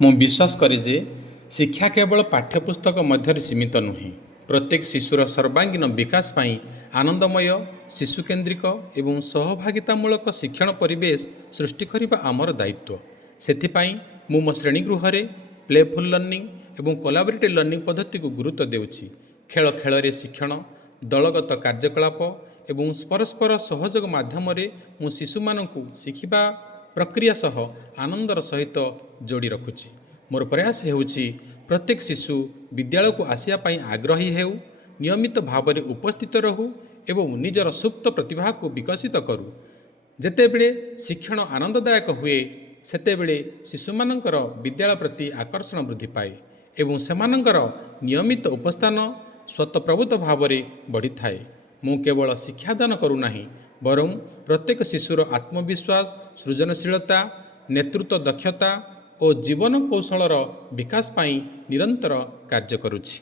ମୁଁ ବିଶ୍ୱାସ କରେ ଯେ ଶିକ୍ଷା କେବଳ ପାଠ୍ୟପୁସ୍ତକ ମଧ୍ୟରେ ସୀମିତ ନୁହେଁ। ପ୍ରତ୍ୟେକ ଶିଶୁର ସର୍ବାଙ୍ଗୀନ ବିକାଶ ପାଇଁ ଆନନ୍ଦମୟ, ଶିଶୁକେନ୍ଦ୍ରିକ ଏବଂ ସହଭାଗିତାମୂଳକ ଶିକ୍ଷଣ ପରିବେଶ ସୃଷ୍ଟି କରିବା ଆମର ଦାୟିତ୍ୱ। ସେଥିପାଇଁ ମୁଁ ମୋ ଶ୍ରେଣୀଗୃହରେ ପ୍ଲେଫୁଲ୍ ଲର୍ଣ୍ଣିଂ ଏବଂ କୋଲାବରେଟିଭ୍ ଲର୍ଣ୍ଣିଂ ପଦ୍ଧତିକୁ ଗୁରୁତ୍ୱ ଦେଉଛି। ଖେଳ ଖେଳରେ ଶିକ୍ଷଣ, ଦଳଗତ କାର୍ଯ୍ୟକଳାପ ଏବଂ ପରସ୍ପର ସହଯୋଗ ମାଧ୍ୟମରେ ମୁଁ ଶିଶୁମାନଙ୍କୁ ଶିଖିବା ପ୍ରକ୍ରିୟା ସହ ଆନନ୍ଦର ସହିତ ଯୋଡ଼ି ରଖୁଛି। ମୋର ପ୍ରୟାସ ହେଉଛି ପ୍ରତ୍ୟେକ ଶିଶୁ ବିଦ୍ୟାଳୟକୁ ଆସିବା ପାଇଁ ଆଗ୍ରହୀ ହେଉ, ନିୟମିତ ଭାବରେ ଉପସ୍ଥିତ ରହୁ ଏବଂ ନିଜର ସୁପ୍ତ ପ୍ରତିଭାକୁ ବିକଶିତ କରୁ। ଯେତେବେଳେ ଶିକ୍ଷଣ ଆନନ୍ଦଦାୟକ ହୁଏ, ସେତେବେଳେ ଶିଶୁମାନଙ୍କର ବିଦ୍ୟାଳୟ ପ୍ରତି ଆକର୍ଷଣ ବୃଦ୍ଧି ପାଏ ଏବଂ ସେମାନଙ୍କର ନିୟମିତ ଉପସ୍ଥାନ ସ୍ୱତଃପ୍ରବୃତ୍ତ ଭାବରେ ବଢ଼ିଥାଏ। ମୁଁ କେବଳ ଶିକ୍ଷାଦାନ କରୁନାହିଁ, ବରଂ ପ୍ରତ୍ୟେକ ଶିଶୁର ଆତ୍ମବିଶ୍ୱାସ, ସୃଜନଶୀଳତା, ନେତୃତ୍ୱ ଦକ୍ଷତା ଓ ଜୀବନ କୌଶଳର ବିକାଶ ପାଇଁ ନିରନ୍ତର କାର୍ଯ୍ୟ କରୁଛି।